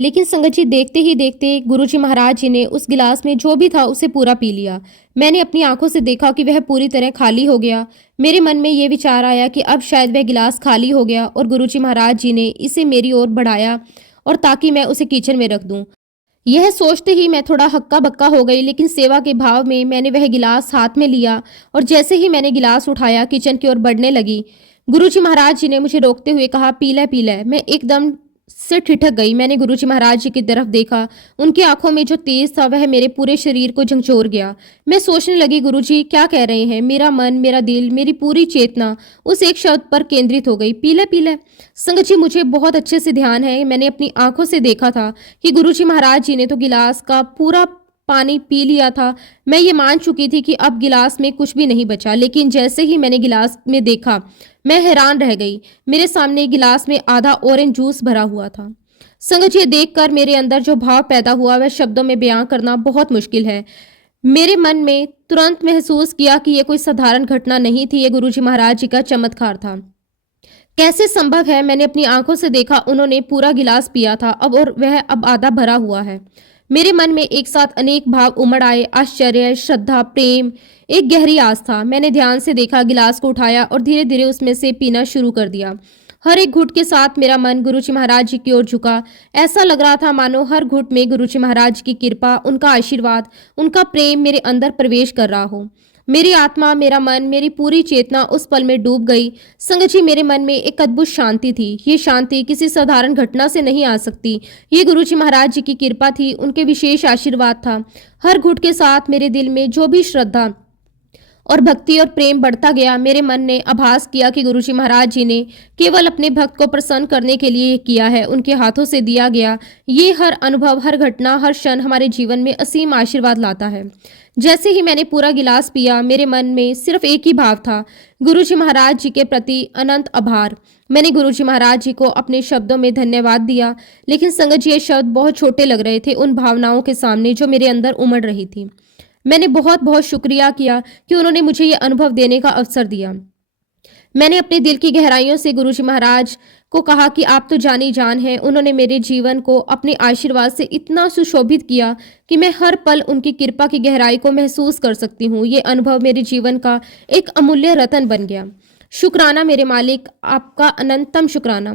लेकिन संगत जी, देखते ही देखते गुरुजी महाराज जी ने उस गिलास में जो भी था उसे पूरा पी लिया। मैंने अपनी आंखों से देखा कि वह पूरी तरह खाली हो गया। मेरे मन में ये विचार आया कि अब शायद वह गिलास खाली हो गया और गुरुजी महाराज जी ने इसे मेरी ओर बढ़ाया और ताकि मैं उसे किचन में रख दूं। यह सोचते ही मैं थोड़ा हक्का बक्का हो गई, लेकिन सेवा के भाव में मैंने वह गिलास हाथ में लिया और जैसे ही मैंने गिलास उठाया किचन की ओर बढ़ने लगी, गुरुजी महाराज जी ने मुझे रोकते हुए कहा, पी ले पी ले। मैं एकदम से ठिठक गई। मैंने गुरुजी महाराज जी की तरफ देखा। उनकी आंखों में जो तेज था वह मेरे पूरे शरीर को झंझोर गया। मैं सोचने लगी, गुरुजी क्या कह रहे हैं। मेरा मन, मेरा दिल, मेरी पूरी चेतना उस एक शब्द पर केंद्रित हो गई, पी ले पी ले। संगत जी, मुझे बहुत अच्छे से ध्यान है, मैंने अपनी आंखों से देखा था कि गुरुजी महाराज जी ने तो गिलास का पूरा पानी पी लिया था। मैं ये मान चुकी थी कि अब गिलास में कुछ भी नहीं बचा, लेकिन जैसे ही मैंने गिलास में देखा मैं हैरान रह गई। मेरे सामने गिलास में आधा ऑरेंज जूस भरा हुआ था। संगत जी, ये देखकर मेरे अंदर जो भाव पैदा हुआ वह शब्दों में बयां करना बहुत मुश्किल है। मेरे मन में तुरंत महसूस किया कि यह कोई साधारण घटना नहीं थी, ये गुरुजी महाराज जी का चमत्कार था। कैसे संभव है? मैंने अपनी आंखों से देखा, उन्होंने पूरा गिलास पिया था अब, और वह अब आधा भरा हुआ है। मेरे मन में एक साथ अनेक भाव उमड़ आए, आश्चर्य, श्रद्धा, प्रेम, एक गहरी आस्था। मैंने ध्यान से देखा, गिलास को उठाया और धीरे धीरे उसमें से पीना शुरू कर दिया। हर एक घुट के साथ मेरा मन गुरुजी महाराज जी की ओर झुका। ऐसा लग रहा था मानो हर घुट में गुरुजी महाराज की कृपा, उनका आशीर्वाद, उनका प्रेम मेरे अंदर प्रवेश कर रहा हो। मेरी आत्मा, मेरा मन, मेरी पूरी चेतना उस पल में डूब गई। संगत जी, मेरे मन में एक अद्भुत शांति थी। ये शांति किसी साधारण घटना से नहीं आ सकती। ये गुरुजी महाराज जी की कृपा थी, उनके विशेष आशीर्वाद था। हर घुट के साथ मेरे दिल में जो भी श्रद्धा और भक्ति और प्रेम बढ़ता गया, मेरे मन ने आभास किया कि गुरुजी महाराज जी ने केवल अपने भक्त को प्रसन्न करने के लिए किया है। उनके हाथों से दिया गया ये हर अनुभव, हर घटना, हर क्षण हमारे जीवन में असीम आशीर्वाद लाता है। जैसे ही मैंने पूरा गिलास पिया, मेरे मन में सिर्फ एक ही भाव था, गुरुजी महाराज जी के प्रति अनंत आभार। मैंने गुरुजी महाराज जी को अपने शब्दों में धन्यवाद दिया, लेकिन संगत जी, ये शब्द बहुत छोटे लग रहे थे उन भावनाओं के सामने जो मेरे अंदर उमड़ रही थी। मैंने बहुत बहुत शुक्रिया किया कि उन्होंने मुझे ये अनुभव देने का अवसर दिया। मैंने अपने दिल की गहराइयों से गुरुजी महाराज को कहा कि आप तो जानी जान हैं। उन्होंने मेरे जीवन को अपने आशीर्वाद से इतना सुशोभित किया कि मैं हर पल उनकी कृपा की गहराई को महसूस कर सकती हूँ। ये अनुभव मेरे जीवन का एक अमूल्य रत्न बन गया। शुक्राना मेरे मालिक, आपका अनंतम शुक्राना।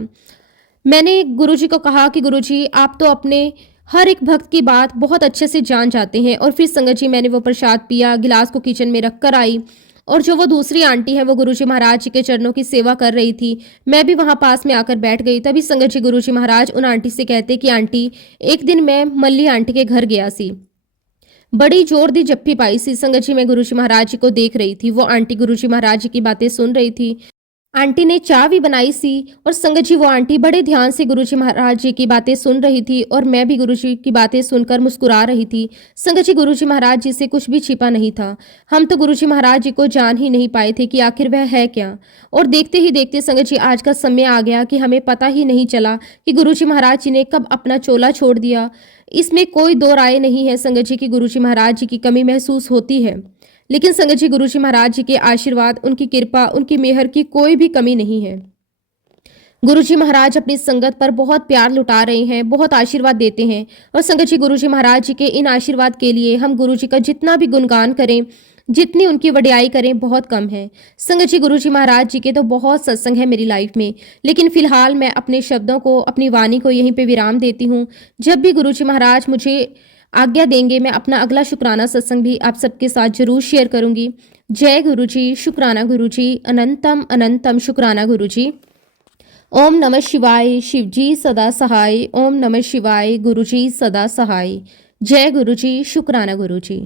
मैंने गुरुजी को कहा कि गुरुजी, आप तो अपने हर एक भक्त की बात बहुत अच्छे से जान जाते हैं। और फिर संगत जी, मैंने वो प्रसाद पिया, गिलास को किचन में रख कर आई, और जो वो दूसरी आंटी है वो गुरुजी महाराज जी के चरणों की सेवा कर रही थी। मैं भी वहां पास में आकर बैठ गई। तभी संगत जी, गुरुजी महाराज उन आंटी से कहते कि आंटी, एक दिन मैं मल्ली आंटी के घर गया सी, बड़ी जोर दी जप्फी पाई सी। संगत जी, मैं गुरुजी महाराज जी को देख रही थी। वो आंटी गुरुजी महाराज जी की बातें सुन रही थी। आंटी ने चाय भी बनाई सी और संगत जी वो आंटी बड़े ध्यान से गुरुजी महाराज जी की बातें सुन रही थी और मैं भी गुरुजी की बातें सुनकर मुस्कुरा रही थी। संगत जी गुरुजी महाराज जी से कुछ भी छिपा नहीं था। हम तो गुरुजी महाराज जी को जान ही नहीं पाए थे कि आखिर वह है क्या। और देखते ही देखते संगत जी आज का समय आ गया कि हमें पता ही नहीं चला कि गुरुजी महाराज जी ने कब अपना चोला छोड़ दिया। इसमें कोई दो राय नहीं है संगत जी की गुरुजी महाराज जी की कमी महसूस होती है, लेकिन संगत जी गुरुजी महाराज जी के आशीर्वाद, उनकी कृपा, उनकी मेहर की कोई भी कमी नहीं है। गुरुजी महाराज अपनी संगत पर बहुत प्यार लुटा रहे हैं, बहुत आशीर्वाद देते हैं और संगत जी गुरुजी महाराज जी के इन आशीर्वाद के लिए हम गुरुजी का जितना भी गुणगान करें, जितनी उनकी वडियाई करें, बहुत कम है। संगत जी गुरुजी महाराज जी के तो बहुत सत्संग है मेरी लाइफ में, लेकिन फिलहाल मैं अपने शब्दों को, अपनी वाणी को यहीं पे विराम देती हूँ। जब भी गुरुजी महाराज मुझे आज्ञा देंगे मैं अपना अगला शुक्राना सत्संग भी आप सबके साथ जरूर शेयर करूंगी। जय गुरुजी, शुक्राना गुरुजी, अनंतम अनंतम शुक्राना गुरुजी। ओम नमः शिवाय, शिवजी सदा सहाय। ओम नमः शिवाय, गुरुजी सदा सहाय। जय गुरुजी, शुक्राना गुरुजी।